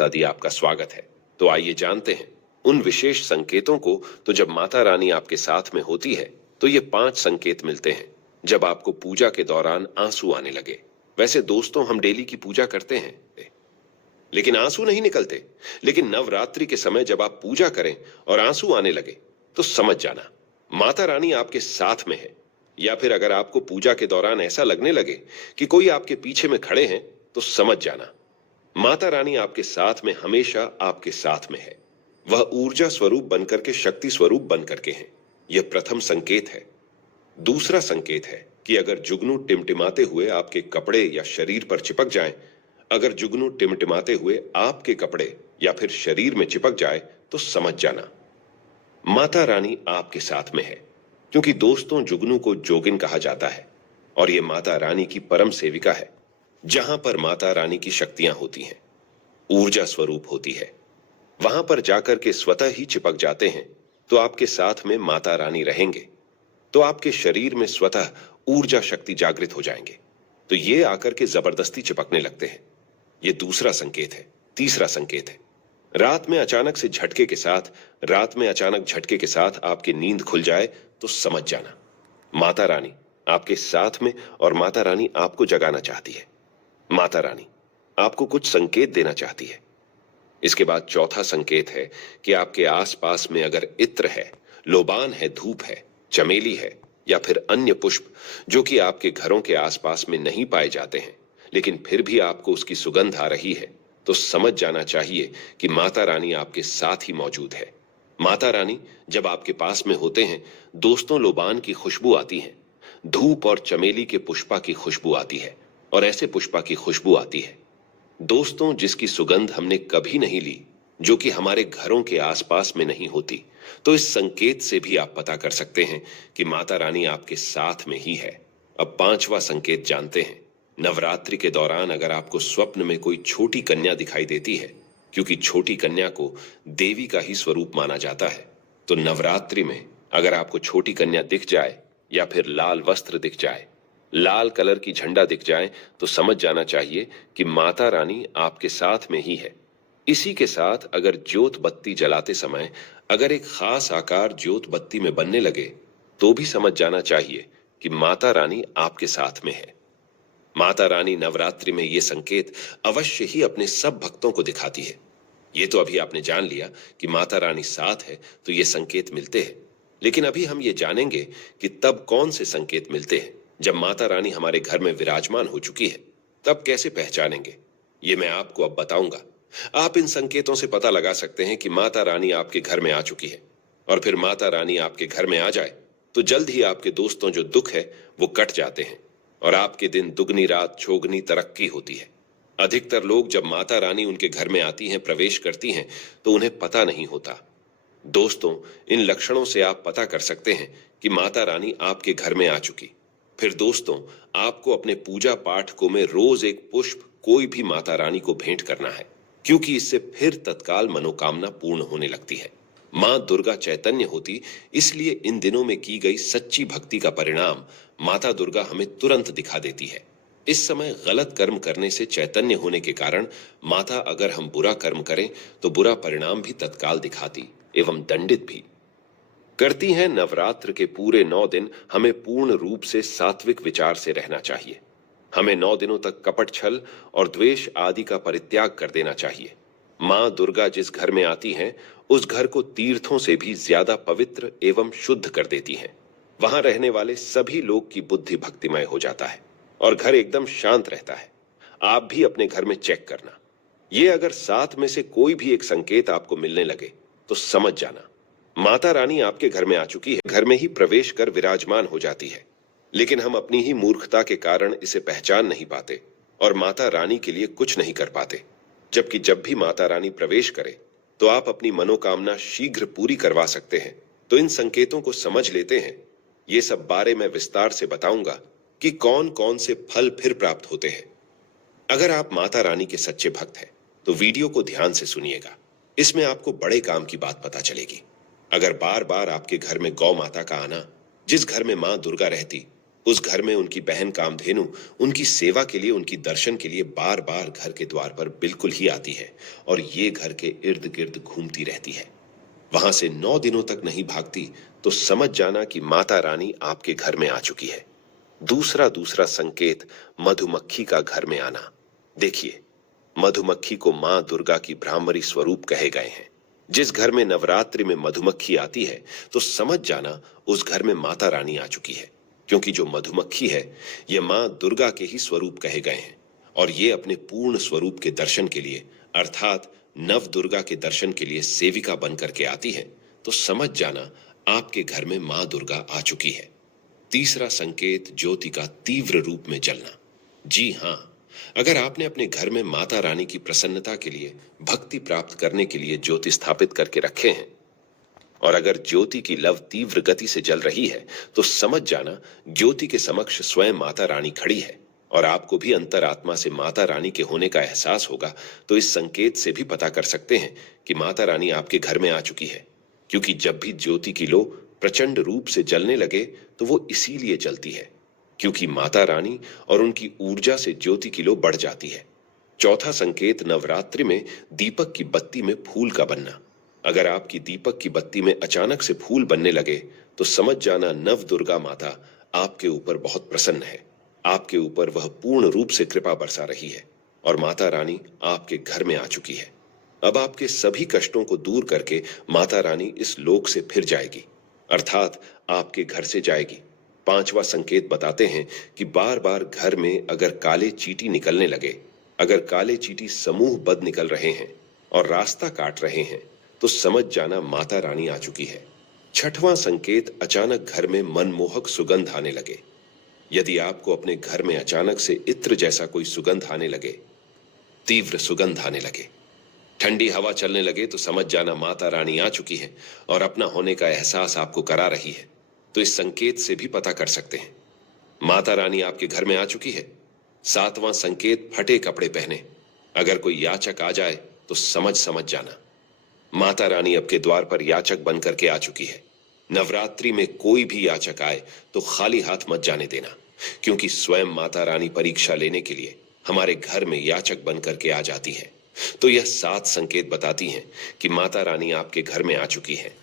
माता दी आपका स्वागत है। तो आइए जानते हैं उन विशेष संकेतों को। तो जब माता रानी आपके साथ में होती है तो ये 5 संकेत मिलते हैं। जब आपको पूजा के दौरान आंसू आने लगे। वैसे दोस्तों, हम डेली की पूजा करते हैं लेकिन आंसू नहीं निकलते। लेकिन नवरात्रि के समय जब आप पूजा करें और आंसू आने लगे तो समझ जाना माता रानी आपके साथ में है। या फिर अगर आपको पूजा के दौरान ऐसा लगने लगे कि कोई आपके पीछे में खड़े हैं तो समझ जाना माता रानी आपके साथ में, हमेशा आपके साथ में है। वह ऊर्जा स्वरूप बनकर के शक्ति स्वरूप बनकर के हैं। यह प्रथम संकेत है। दूसरा संकेत है कि अगर जुगनू टिमटिमाते हुए आपके कपड़े या शरीर पर चिपक जाए, अगर जुगनू टिमटिमाते हुए आपके कपड़े या फिर शरीर में चिपक जाए तो समझ जाना माता रानी आपके साथ में है। क्योंकि दोस्तों, जुगनू को जोगिन कहा जाता है और यह माता रानी की परम सेविका है। जहां पर माता रानी की शक्तियां होती हैं, ऊर्जा स्वरूप होती है, वहां पर जाकर के स्वतः ही चिपक जाते हैं तो आपके साथ में माता रानी रहेंगे। तो आपके शरीर में स्वतः ऊर्जा शक्ति जागृत हो जाएंगे। तो ये आकर के जबरदस्ती चिपकने लगते हैं। ये दूसरा संकेत है। तीसरा संकेत है, रात में अचानक झटके के साथ आपकी नींद खुल जाए तो समझ जाना माता रानी आपके साथ में और माता रानी आपको जगाना चाहती है। माता रानी आपको कुछ संकेत देना चाहती है। इसके बाद चौथा संकेत है कि आपके आसपास में अगर इत्र है, लोबान है, धूप है, चमेली है या फिर अन्य पुष्प जो कि आपके घरों के आसपास में नहीं पाए जाते हैं, लेकिन फिर भी आपको उसकी सुगंध आ रही है, तो समझ जाना चाहिए कि माता रानी आपके साथ ही मौजूद है। माता रानी जब आपके पास में होते हैं, दोस्तों, लोबान की खुशबू आती है, धूप और चमेली के पुष्पा की खुशबू आती है और ऐसे पुष्पा की खुशबू आती है दोस्तों जिसकी सुगंध हमने कभी नहीं ली, जो कि हमारे घरों के आसपास में नहीं होती। तो इस संकेत से भी आप पता कर सकते हैं कि माता रानी आपके साथ में ही है। अब 5वां संकेत जानते हैं। नवरात्रि के दौरान अगर आपको स्वप्न में कोई छोटी कन्या दिखाई देती है, क्योंकि छोटी कन्या को देवी का ही स्वरूप माना जाता है, तो नवरात्रि में अगर आपको छोटी कन्या दिख जाए या फिर लाल वस्त्र दिख जाए, लाल कलर की झंडा दिख जाए, तो समझ जाना चाहिए कि माता रानी आपके साथ में ही है। इसी के साथ अगर ज्योत बत्ती जलाते समय अगर एक खास आकार ज्योत बत्ती में बनने लगे तो भी समझ जाना चाहिए कि माता रानी आपके साथ में है। माता रानी नवरात्रि में ये संकेत अवश्य ही अपने सब भक्तों को दिखाती है। ये तो अभी आपने जान लिया कि माता रानी साथ है तो ये संकेत मिलते हैं, लेकिन अभी हम ये जानेंगे कि तब कौन से संकेत मिलते हैं। जब माता रानी हमारे घर में विराजमान हो चुकी है तब कैसे पहचानेंगे, ये मैं आपको अब बताऊंगा। आप इन संकेतों से पता लगा सकते हैं कि माता रानी आपके घर में आ चुकी है। और फिर माता रानी आपके घर में आ जाए तो जल्द ही आपके दोस्तों जो दुख है वो कट जाते हैं और आपके दिन दुगनी रात चौगनी तरक्की होती है। अधिकतर लोग जब माता रानी उनके घर में आती हैं, प्रवेश करती हैं, तो उन्हें पता नहीं होता। दोस्तों, इन लक्षणों से आप पता कर सकते हैं कि माता रानी आपके घर में आ चुकी। फिर दोस्तों, आपको अपने पूजा पाठ में रोज एक पुष्प कोई भी माता रानी को भेंट करना है, क्योंकि इससे फिर तत्काल मनोकामना पूर्ण होने लगती है। मां दुर्गा चैतन्य होती, इसलिए इन दिनों में की गई सच्ची भक्ति का परिणाम माता दुर्गा हमें तुरंत दिखा देती है। इस समय गलत कर्म करने से चैतन्य होने के कारण माता अगर हम बुरा कर्म करें तो बुरा परिणाम भी तत्काल दिखाती एवं दंडित भी करती हैं। नवरात्र के पूरे 9 दिन हमें पूर्ण रूप से सात्विक विचार से रहना चाहिए। हमें 9 दिनों तक कपट, छल और द्वेष आदि का परित्याग कर देना चाहिए। मां दुर्गा जिस घर में आती हैं, उस घर को तीर्थों से भी ज्यादा पवित्र एवं शुद्ध कर देती हैं। वहां रहने वाले सभी लोग की बुद्धि भक्तिमय हो जाता है और घर एकदम शांत रहता है। आप भी अपने घर में चेक करना। ये अगर 7 में से कोई भी एक संकेत आपको मिलने लगे तो समझ जाना माता रानी आपके घर में आ चुकी है। घर में ही प्रवेश कर विराजमान हो जाती है, लेकिन हम अपनी ही मूर्खता के कारण इसे पहचान नहीं पाते और माता रानी के लिए कुछ नहीं कर पाते। जबकि जब भी माता रानी प्रवेश करे तो आप अपनी मनोकामना शीघ्र पूरी करवा सकते हैं। तो इन संकेतों को समझ लेते हैं। ये सब बारे में विस्तार से बताऊंगा कि कौन कौन से फल फिर प्राप्त होते हैं। अगर आप माता रानी के सच्चे भक्त हैं तो वीडियो को ध्यान से सुनिएगा। इसमें आपको बड़े काम की बात पता चलेगी। अगर बार बार आपके घर में गौ माता का आना, जिस घर में मां दुर्गा रहती, उस घर में उनकी बहन कामधेनु उनकी सेवा के लिए, उनकी दर्शन के लिए बार बार घर के द्वार पर बिल्कुल ही आती है और ये घर के इर्द गिर्द घूमती रहती है। वहां से 9 दिनों तक नहीं भागती तो समझ जाना कि माता रानी आपके घर में आ चुकी है। दूसरा संकेत मधुमक्खी का घर में आना। देखिए, मधुमक्खी को मां दुर्गा की ब्राह्मणी स्वरूप कहे गए हैं। जिस घर में नवरात्रि में मधुमक्खी आती है तो समझ जाना उस घर में माता रानी आ चुकी है, क्योंकि जो मधुमक्खी है ये मां दुर्गा के ही स्वरूप कहे गए हैं और ये अपने पूर्ण स्वरूप के दर्शन के लिए अर्थात नव दुर्गा के दर्शन के लिए सेविका बनकर के आती है, तो समझ जाना आपके घर में मां दुर्गा आ चुकी है। तीसरा संकेत ज्योति का तीव्र रूप में जलना। जी हां, अगर आपने अपने घर में माता रानी की प्रसन्नता के लिए, भक्ति प्राप्त करने के लिए ज्योति स्थापित करके रखे हैं और अगर ज्योति की लव तीव्र गति से जल रही है तो समझ जाना ज्योति के समक्ष स्वयं माता रानी खड़ी है और आपको भी अंतरात्मा से माता रानी के होने का एहसास होगा। तो इस संकेत से भी पता कर सकते हैं कि माता रानी आपके घर में आ चुकी है, क्योंकि जब भी ज्योति की लो प्रचंड रूप से जलने लगे तो वो इसीलिए जलती है क्योंकि माता रानी और उनकी ऊर्जा से ज्योति की लो बढ़ जाती है। चौथा संकेत नवरात्रि में दीपक की बत्ती में फूल का बनना। अगर आपकी दीपक की बत्ती में अचानक से फूल बनने लगे तो समझ जाना नव दुर्गा माता आपके ऊपर बहुत प्रसन्न है, आपके ऊपर वह पूर्ण रूप से कृपा बरसा रही है और माता रानी आपके घर में आ चुकी है। अब आपके सभी कष्टों को दूर करके माता रानी इस लोक से फिर जाएगी, अर्थात आपके घर से जाएगी। पांचवा संकेत बताते हैं कि बार बार घर में अगर काले चींटी निकलने लगे, अगर काले चींटी समूहबद्ध निकल रहे हैं और रास्ता काट रहे हैं तो समझ जाना माता रानी आ चुकी है। छठवां संकेत अचानक घर में मनमोहक सुगंध आने लगे। यदि आपको अपने घर में अचानक से इत्र जैसा कोई सुगंध आने लगे, तीव्र सुगंध आने लगे, ठंडी हवा चलने लगे तो समझ जाना माता रानी आ चुकी है और अपना होने का एहसास आपको करा रही है। तो इस संकेत से भी पता कर सकते हैं माता रानी आपके घर में आ चुकी है। सातवां संकेत फटे कपड़े पहने। अगर कोई याचक आ जाए तो समझ जाना माता रानी आपके द्वार पर याचक बनकर के आ चुकी है। नवरात्रि में कोई भी याचक आए तो खाली हाथ मत जाने देना, क्योंकि स्वयं माता रानी परीक्षा लेने के लिए हमारे घर में याचक बनकर के आ जाती है। तो यह 7 संकेत बताती हैं कि माता रानी आपके घर में आ चुकी है।